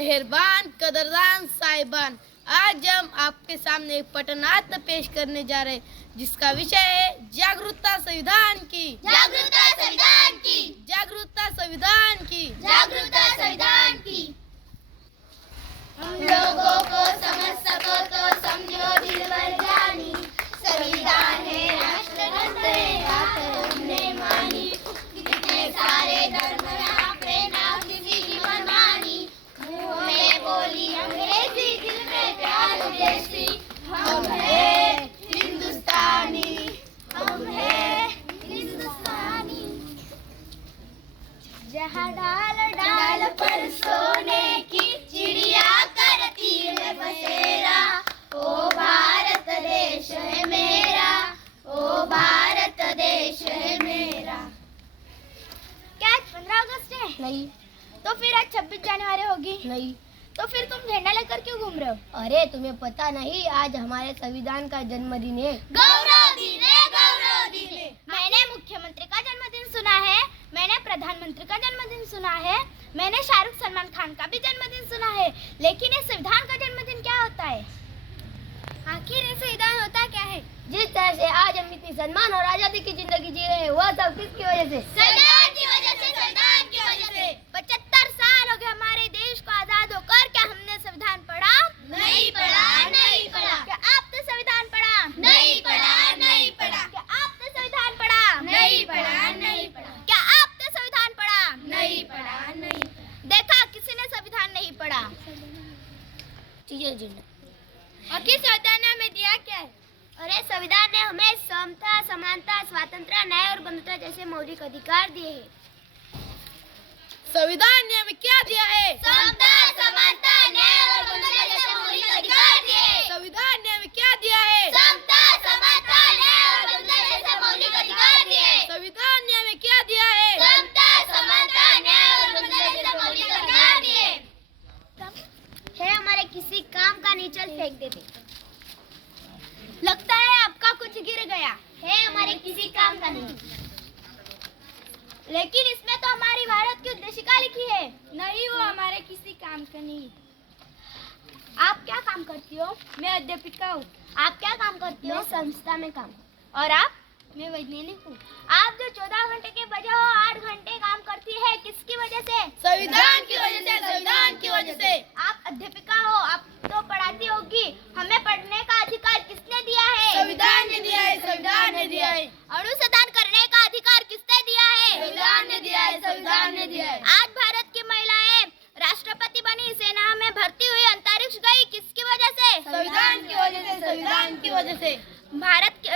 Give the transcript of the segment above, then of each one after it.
मेहरबान कदरदान साहिबान, आज हम आपके सामने एक पठनाट्य पेश करने जा रहे हैं जिसका विषय है जागरूकता संविधान की। जागरूकता संविधान की। जागरूकता संविधान की। जागरूकता संविधान की। हम लोगों को समझ सको तो समझो दिल भर जानी, संविधान है राष्ट्रगंध है बात हमने मानी, कितने सारे धर्म यहाँ पे ना किसी की मनमानी, मुंह में बोली अंग्रेजी दिल में प्यार देसी, हम है हिंदुस्तानी, हम है हिंदुस्तानी। जहाँ डाल डाल पर सोने की चिड़िया करती है बसेरा, ओ भारत देश है मेरा, ओ भारत देश है मेरा। क्या आज 15 अगस्त है? नहीं। तो फिर आज 26 जनवरी होगी? नहीं। तो फिर तुम झंडा लेकर क्यों घूम रहे हो? अरे तुम्हें पता नहीं, आज हमारे संविधान का जन्मदिन है। गौरव दिन है, गौरव दिन है। मैंने मुख्यमंत्री का जन्मदिन सुना है, मैंने प्रधानमंत्री का जन्मदिन सुना है, मैंने शाहरुख सलमान खान का भी जन्मदिन सुना है, लेकिन ये संविधान का जन्मदिन क्या होता है? आखिर ये संविधान होता क्या है? जिस तरह से आज हम इतनी सम्मान और आजादी की जिंदगी जी रहे हैं, वह सब किसकी वजह से? संविधान की वजह से, संविधान की वजह से। 75 साल हो गए हमारे देश को आजाद होकर, क्या हमने संविधान पढ़ा? नहीं पढ़ा, नहीं पढ़ा। क्या आपने संविधान पढ़ा? नहीं पढ़ा, नहीं पढ़ा। क्या आपने संविधान पढ़ा? नहीं पढ़ा, नहीं पढ़ा। क्या आपने संविधान पढ़ा? नहीं पढ़ा, नहीं पढ़ा। देखा, किसी ने संविधान नहीं पढ़ा। चीजें जिन्ना। आखिर संविधान ने हमें दिया क्या है? अरे संविधान ने हमें समता, समानता, स्वातंत्र, न्याय और बंधुता जैसे मौलिक अधिकार दिए हैं। संविधान ने हमें क्या दिया है? समता, समानता, न्याय और बंधुता जैसे मौलिक अधिकार दिए हैं। संविधान ने हमें क्या दिया है? समता, समानता, न्याय और बंधुता जैसे मौलिक अधिकार दिए हैं। संविधान ने हमें क्या दिया है? समता, समानता, न्याय और बंधुता जैसे मौलिक अधिकार दिए हैं। है हमारे किसी काम का नीचल फेंक देते, लगता है आपका कुछ गिर गया है, हमारे किसी काम का नहीं, लेकिन इसमें तो हमारी भारत की उद्देशिका लिखी है। नहीं, वो हमारे किसी काम का नहीं। आप क्या काम करती हो? मैं अध्यापिका हूँ। आप क्या काम करती हो? मैं संस्था में काम। और आप? मैं वैज्ञानिक हूँ। आप जो 14 घंटे के बजाय 8 घंटे काम करती है, किसकी वजह से? संविधान की वजह से, संविधान की वजह से। आप अध्यापिका हो, आप तो पढ़ाती होगी, हमें पढ़ने का अधिकार किसने दिया है? संविधान ने दिया है, संविधान ने दिया है। अनुसंधान करने का अधिकार किसने दिया है? संविधान ने दिया है, संविधान ने दिया है। आज भारत की महिलाएं राष्ट्रपति बनी, सेना में भर्ती हुई, अंतरिक्ष गई, किसकी वजह से? संविधान की वजह से, संविधान की वजह से। भारत के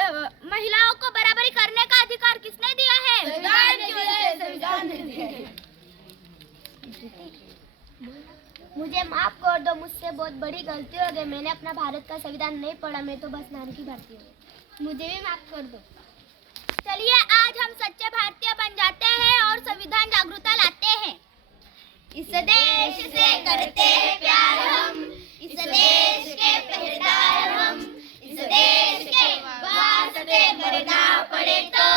महिलाओं को बराबरी करने का अधिकार किसने दिया है? संविधान की वजह से, संविधान ने दिया है। मुझे माफ कर दो, मुझसे बहुत बड़ी गलती हो गई। मैंने अपना भारत का संविधान नहीं पढ़ा, मैं तो बस नाम की भारतीय हूँ। मुझे भी माफ कर दो। चलिए, आज हम सच्चे भारतीय बन जाते हैं और संविधान जागरूकता लाते हैं। इस देश से करते हैं प्यार हम, इस देश के पहरेदार हम, इस देश के वास्ते मरना पड़े तो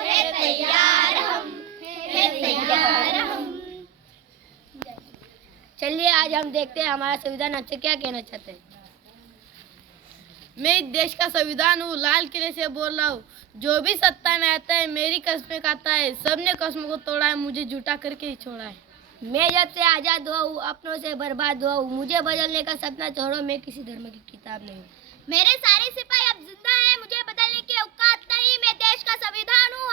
है तैयार हम, है तैयार हम। चलिए, आज हम देखते हैं हमारा संविधान हमसे क्या कहना चाहते हैं। मैं इस देश का संविधान हूँ, लाल किले से बोल रहा हूँ। जो भी सत्ता में आता है मेरी कस्में खाता है, सबने कस्मों को तोड़ा है, मुझे झूठा करके ही छोड़ा है। मैं जब से आजाद हुआ हूँ, अपनों से बर्बाद हुआ हूँ, मुझे बदलने का सपना छोड़ो, मैं किसी धर्म की किताब नहीं हूँ। मेरे सारे सिपाही अब जिंदा हैं, मुझे बदलने की औकात नहीं, मैं देश का संविधान हूँ,